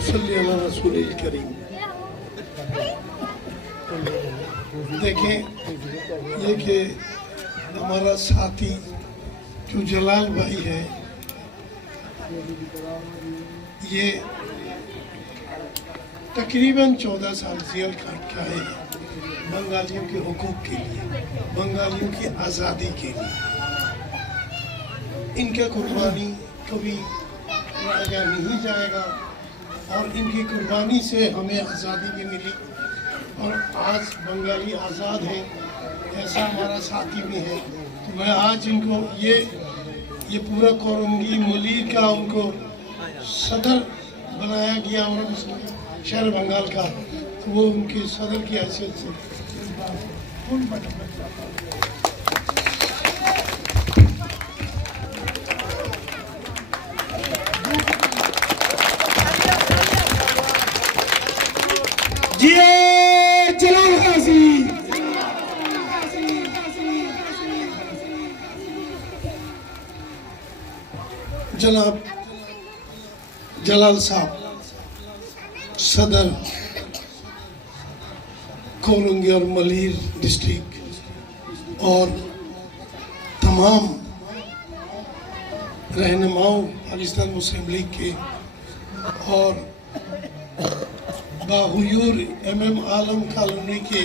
सल्ली अला रसूलिल करीम। देखें, ये कि हमारा साथी जो जलाल भाई है, ये तकरीबन 14 साल जेल काट के आए हैं बंगालियों के हुकूक के लिए, बंगालियों की आज़ादी के लिए। इनका कुर्बानी कभी जाएगा नहीं जाएगा, और इनकी कुर्बानी से हमें आज़ादी भी मिली और आज बंगाली आज़ाद है। ऐसा हमारा साथी भी है। तो मैं आज इनको ये पूरा कोरंगी मलिर का उनको सदर बनाया गया और शहर बंगाल का, तो वो उनकी सदर की हैसियत से जलाल गाजी। जनाब जलाल साहब सदर कोलंगी और मलिर डिस्ट्रिक्ट और तमाम रहनुमाओं पाकिस्तान मुस्लिम लीग के और बाहुयूर MM आलम कॉलोनी के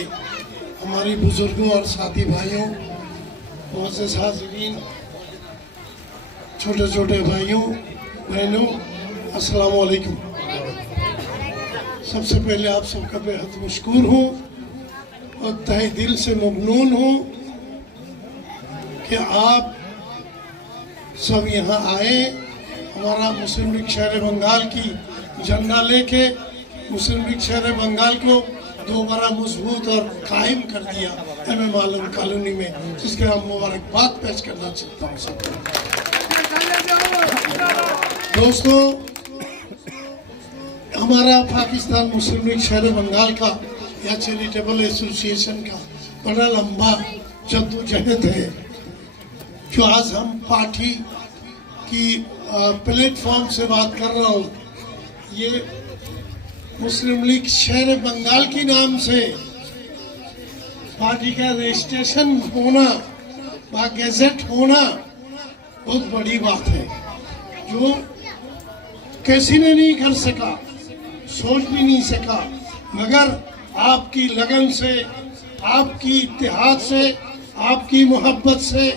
हमारे बुजुर्गों और साथी भाइयों, मुअज़्ज़ज़ हाज़रीन, छोटे छोटे भाइयों बहनों, अस्सलाम वालेकुम। सबसे पहले आप सबका बेहद मशकूर हूँ और तहे दिल से ममनून हूँ कि आप सब यहाँ आए। हमारा मुस्लिम लीग शहर बंगाल की झंडा लेके मुस्लिम लीग शहर बंगाल को दोबारा मजबूत और कायम कर दिया MM आलम कॉलोनी में, जिसके हम मुबारकबाद पेश करना चाहता हूँ सबको। दोस्तों, हमारा पाकिस्तान मुस्लिम लीग शहर बंगाल का या चैरिटेबल एसोसिएशन का बड़ा लंबा जद्दोजहद है, जो आज हम पार्टी की प्लेटफॉर्म से बात कर रहा हूँ। ये मुस्लिम लीग शहर बंगाल के नाम से पार्टी का रजिस्ट्रेशन होना व गैजेट होना बहुत बड़ी बात है, जो किसी ने नहीं कर सका, सोच भी नहीं सका। मगर आपकी लगन से, आपकी इत्तेहाद से, आपकी मोहब्बत से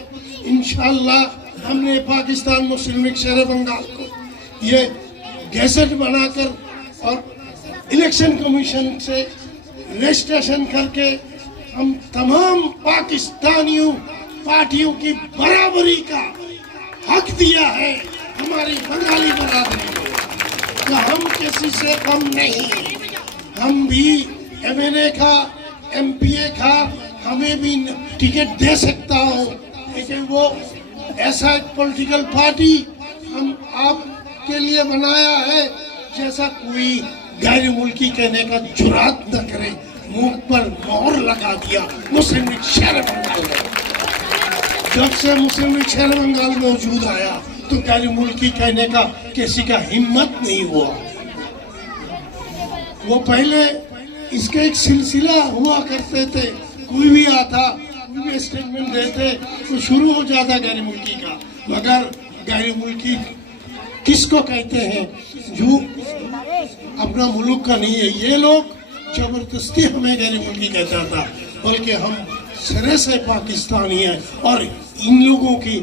इंशाअल्लाह हमने पाकिस्तान मुस्लिम लीग शहर बंगाल को ये गैजेट बनाकर और इलेक्शन कमीशन से रजिस्ट्रेशन करके हम तमाम पाकिस्तानियों पार्टियों की बराबरी का हक दिया है हमारी बंगाली बरादरी को। तो हम किसी से कम नहीं, हम भी MNA का MPA का हमें भी टिकट दे सकता हो, लेकिन वो ऐसा एक पॉलिटिकल पार्टी हम आपके लिए बनाया है जैसा कोई गैर मुल्की कहने का जुरात न करे। मुंह पर मोहर लगा दिया मुस्लिम लीग शहर बंगाल ने। जब से मुस्लिम लीग शहर बंगाल मौजूद आया तो गैर मुल्की कहने का किसी का हिम्मत नहीं हुआ। वो पहले इसके एक सिलसिला हुआ करते थे, कोई भी आता, कोई भी स्टेटमेंट देते तो शुरू हो जाता गैर मुल्की का। मगर गैर मुल्की किसको कहते हैं जो अपना मुल्क का नहीं है? ये लोग जबरदस्ती हमें गैर मुल्की कहता था, बल्कि हम सिरे से पाकिस्तानी हैं। और इन लोगों की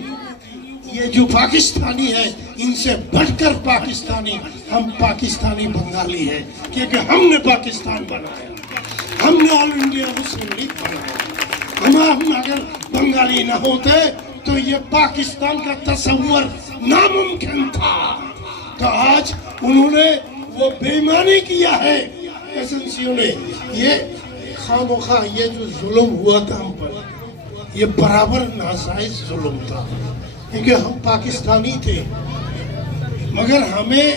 ये जो पाकिस्तानी है, इनसे बढ़कर पाकिस्तानी हम पाकिस्तानी बंगाली है, क्योंकि हमने पाकिस्तान बनाया, हमने ऑल इंडिया मुस्लिम लीग बनाया। हम अगर बंगाली ना होते तो ये पाकिस्तान का तस्वर नामुमकिन था। तो आज उन्होंने वो बेईमानी किया है एजेंसियों ने। ये खामोखा ये जो जुल्म हुआ था हम पर, ये बराबर नाजायज जुल्म था, क्योंकि हम पाकिस्तानी थे। मगर हमें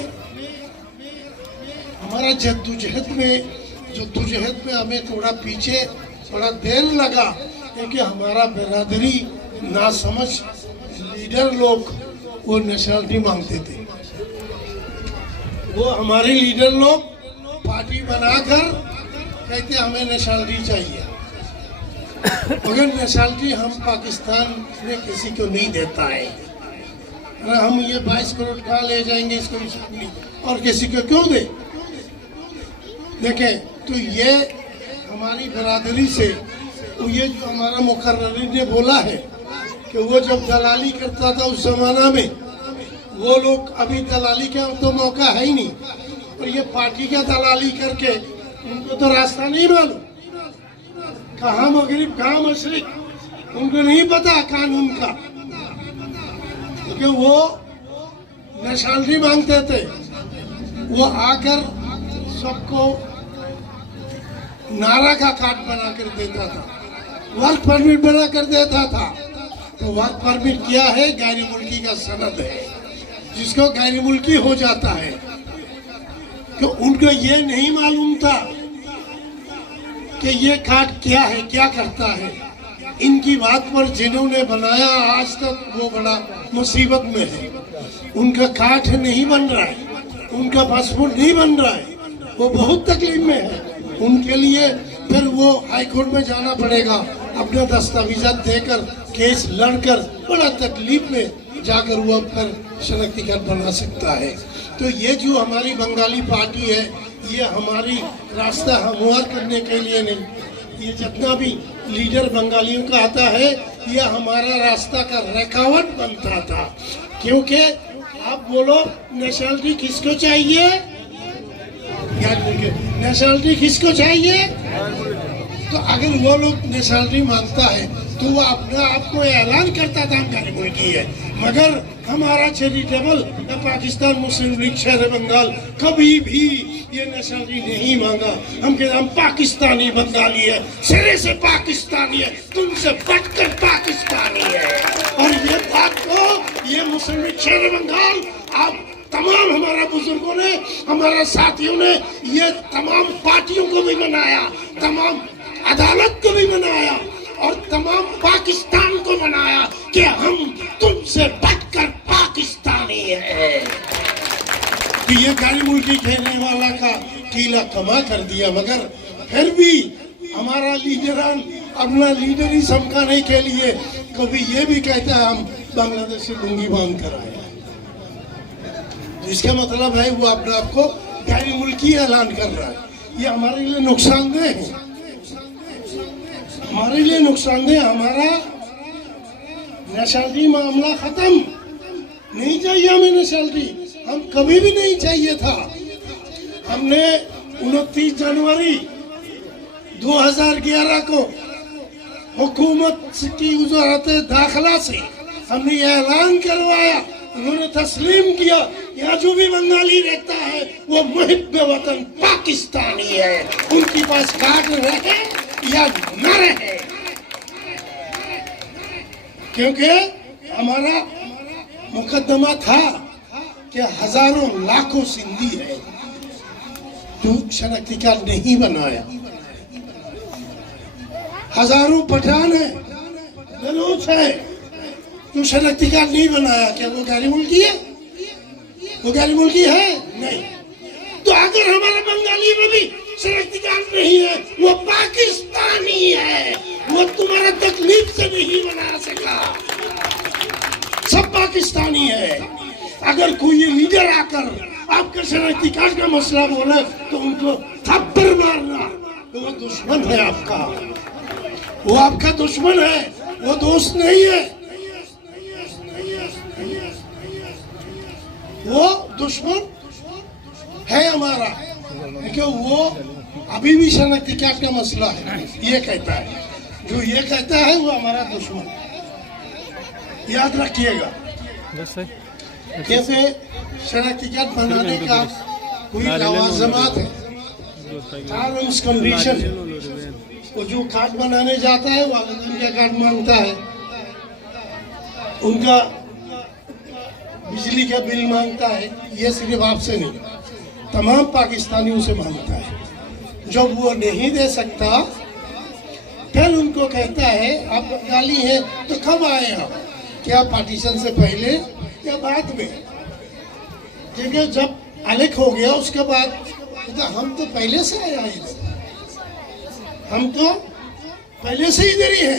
हमारा जद्दोजहद में हमें थोड़ा पीछे थोड़ा देर लगा, क्योंकि हमारा बिरादरी ना समझ लीडर लोग वो नेशनलिटी मांगते थे। वो हमारे लीडर लोग पार्टी बनाकर कहते हमें नेशनलिटी चाहिए, मगर नेशनलिटी हम पाकिस्तान में किसी को नहीं देता है। अरे हम ये 22 करोड़ कहाँ ले जाएंगे इसको नहीं, और किसी को क्यों दे? देखें, तो ये हमारी बरादरी से तो ये जो हमारा मुकर्ररी ने बोला है कि वो जब दलाली करता था उस जमाना में, वो लोग अभी दलाली का तो मौका है ही नहीं, और ये पार्टी का दलाली करके उनको तो रास्ता नहीं मालूम, कहाँ मगरिब कहाँ मशरिक, उनको नहीं पता कानून का, क्योंकि वो नेशनलिटी मांगते थे। वो आकर सबको नारा का कार्ड बना कर देता था, वर्क परमिट बना कर देता था। तो वर्क परमिट क्या है? गैर मुल्की का सनद है, जिसको गैर मुल्की हो जाता है। तो उनको ये नहीं मालूम था कि ये कार्ड क्या है, क्या करता है। इनकी बात पर जिन्होंने बनाया आज तक वो बड़ा मुसीबत में है। उनका कार्ड नहीं बन रहा है, उनका पासपोर्ट नहीं बन रहा है, वो बहुत तकलीफ में है। उनके लिए फिर वो हाई कोर्ट में जाना पड़ेगा, अपना दस्तावेजात देकर केस लड़कर बड़ा तकलीफ में जाकर वो फिर शनाख्ती कार्ड बना सकता है। तो ये जो हमारी बंगाली पार्टी है, ये हमारी रास्ता हमवार करने के लिए नहीं, ये जितना भी लीडर बंगालियों का आता है, ये हमारा रास्ता का रुकावट बनता था। क्योंकि आप बोलो नेशनलिटी किसको चाहिए? नेशनलिटी किसको चाहिए? तो अगर वो लोग नेशनलिटी मांगता है तो वो अपने आप को ऐलान करता था हम गैर मुल्की है, मगर हमारा चैरिटेबल पाकिस्तान मुस्लिम लीग शहर बंगाल कभी भी ये नेशनलिटी नहीं मांगा। हम कहते हम पाकिस्तानी बंगाली है, सिरे से पाकिस्तानी है, तुमसे बढ़कर पाकिस्तानी है। और ये बात को ये मुस्लिम लीग शहर बंगाल आप तमाम हमारा बुजुर्गों ने, हमारा साथियों ने, ये तमाम पार्टियों को भी बनाया, तमाम अदालत को भी बनाया और तमाम पाकिस्तान को बनाया कि हम तुमसे बढ़कर पाकिस्तानी है। तो ये गैर मुल्की खेलने वाला का कीला कमा कर दिया, मगर फिर भी हमारा लीडरान अपना लीडर ही समझाने के लिए कभी ये भी कहता है हम बांग्लादेश से लुंगी बांध कर आए। इसका मतलब है वो अपने आप को गैर मुल्की ऐलान कर रहा है। ये हमारे लिए नुकसानदेह है, हमारे लिए नुकसानदेह। हमारा नेशनलिटी मामला खत्म नहीं चाहिए, हमें नेशनलिटी हम कभी भी नहीं चाहिए था। हमने 29 जनवरी 2011 को हुकूमत की वज़ारत दाखिला से हमने ये ऐलान करवाया, उन्होंने तस्लीम किया यहाँ जो भी बंगाली रहता है वो मुहिब्बे वतन पाकिस्तानी है, उनके पास कार्ड रहे या न रहे। क्योंकि हमारा मुकदमा था कि हजारों लाखों सिंधी है जो शनाख्ती कार्ड नहीं बनाया, हजारों पठान है, बलूच है जो शनाख्ती कार्ड नहीं बनाया। क्या वो गैर मुल्की है? वो गैर मुल्की है? नहीं। तो अगर हमारा बंगाली में भी शनाख्ती कार्ड नहीं है, वो पाकिस्तानी है, वो तुम्हारा तकलीफ से नहीं बना सका, सब पाकिस्तानी है। अगर कोई लीडर आकर आपके शनाख्ती कार्ड का मसला बोले तो उनको थप्पड़ मारना, तो वो दुश्मन है आपका, वो आपका दुश्मन है, वो दोस्त नहीं है, वो दुश्मन है हमारा। क्योंकि वो अभी भी शनाख्ती कार्ड का मसला है, ये कहता है, जो ये कहता है वो हमारा दुश्मन। याद रखिएगा, जैसे शनाख्ती कार्ड बनाने का कोई लवाज़िमात है, टर्म्स कंडीशन, वो जो कार्ड बनाने जाता है वो आवेदन का कार्ड मांगता है, उनका बिजली का बिल मांगता है। ये सिर्फ आपसे नहीं, तमाम पाकिस्तानियों से मांगता है। जब वो नहीं दे सकता फिर उनको कहता है आप बंगाली हैं तो कब आए आप, क्या पार्टीशन से पहले या बाद में? क्योंकि जब अलग हो गया, उसके बाद कहता हम तो पहले से आए, हम तो पहले से इधर ही है।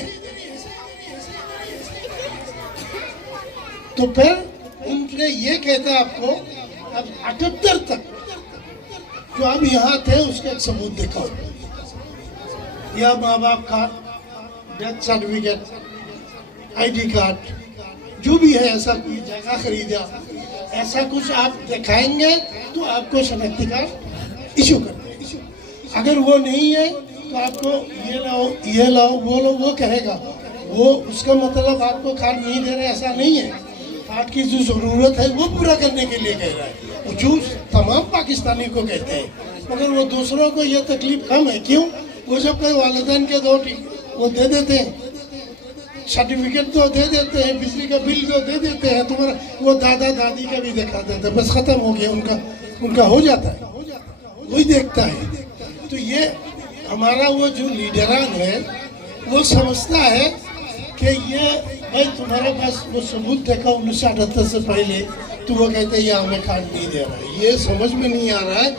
तो फिर उनने ये कहता आपको अब 78 तक जो आप यहाँ थे उसका एक सबूत दिखाओ, या माँ बाप का डेथ सर्टिफिकेट, ID कार्ड, जो भी है, ऐसा कोई जगह खरीदा, ऐसा कुछ आप दिखाएंगे तो आपको शनाख्ती कार्ड इशू कर देंगे। अगर वो नहीं है तो आपको ये लाओ वो कहेगा, वो उसका मतलब आपको कार्ड नहीं दे रहे, ऐसा नहीं है। कार्ड की जो ज़रूरत है वो पूरा करने के लिए कह रहा है, जो तमाम पाकिस्तानी को कहते हैं, मगर वो दूसरों को ये तकलीफ कम है। क्यों? वो जब कोई वालिदैन के 2 वो दे देते हैं, सर्टिफिकेट तो दे देते हैं, बिजली का बिल तो दे देते हैं, तुम्हारा वो दादा दादी का भी दिखा देते हैं, बस खत्म हो गया, उनका हो जाता है, वही देखता है। तो ये हमारा वो जो लीडरान है वो समझता है कि ये भाई तुम्हारे पास वो सबूत देखा 1978 से पहले, तो वो कहते हैं ये हमें कार्ड नहीं दे रहा है। ये समझ में नहीं आ रहा है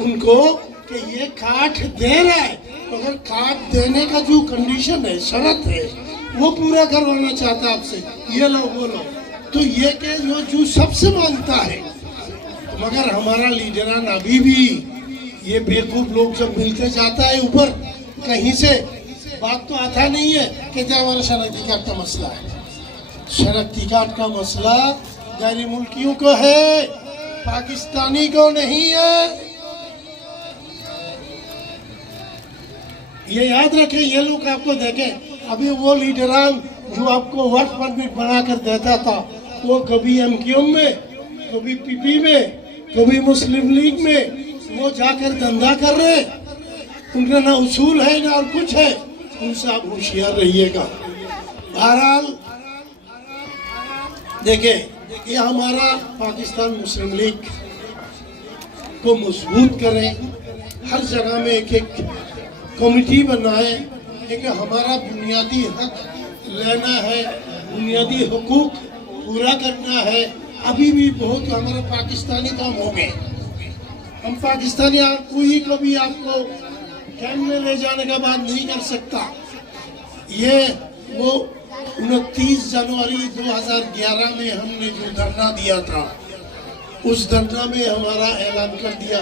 उनको कि ये कार्ड दे रहा है, अगर कार्ड देने का जो कंडीशन है, शर्त है, वो पूरा करवाना चाहता है आपसे, ये लो वो लो, तो ये के जो सबसे मांगता है। मगर हमारा लीडरान अभी भी ये बेवकूफ लोग जब मिलते जाता है ऊपर कहीं से, बात तो आता नहीं है कि हमारा शनाख्ती कार्ड का मसला है। शनाख्ती कार्ड का मसला गैर मुल्कियों को है, पाकिस्तानी को नहीं है। ये याद रखें, ये लोग आपको देखें, अभी वो लीडरान जो आपको वर्क परमिट बना कर देता था, वो कभी MQM में, कभी PP में, कभी मुस्लिम लीग में वो जाकर धंधा कर रहे, उनका ना उसूल है ना और कुछ है, उनसे आप होशियार रहिएगा। बहरहाल देखें, ये हमारा पाकिस्तान मुस्लिम लीग को मजबूत करें, हर जगह में एक कमेटी बनाए, क्योंकि हमारा बुनियादी हक लेना है, बुनियादी हुकूक पूरा करना है। अभी भी बहुत हमारा पाकिस्तानी काम हो गए, हम पाकिस्तानी कोई कभी आपको कैंप में ले जाने का बात नहीं कर सकता। ये वो 29 जनवरी 2011 में हमने जो धरना दिया था, उस धरना में हमारा ऐलान कर दिया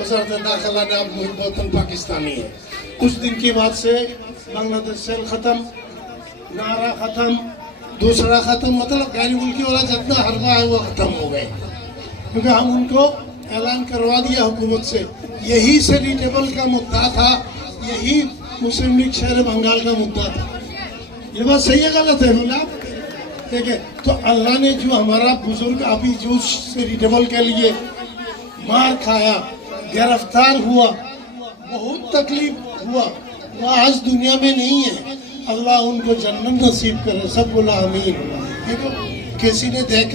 वज़ारत दाखिला ने आप वतन पाकिस्तानी है। उस दिन के बाद से बांग्लादेश सेल खत्म, नारा खत्म, दूसरा खत्म, मतलब गैर मुल्की वाला जितना हरबा है वो खत्म हो गए, क्योंकि हम उनको ऐलान करवा दिया हुकूमत से। यही सेडिटेबल का मुद्दा था, यही मुस्लिम लीग शहर बंगाल का मुद्दा था। ये बात सही है गलत है बोला, ठीक है? तो अल्लाह ने जो हमारा बुजुर्ग अभी जो सेडिटेबल के लिए मार खाया, गिरफ्तार हुआ, बहुत तकलीफ हुआ, वो आज दुनिया में नहीं है। अल्लाह उनको जन्नत नसीब करे, सब बोला आमीन। देखो किसी ने देखा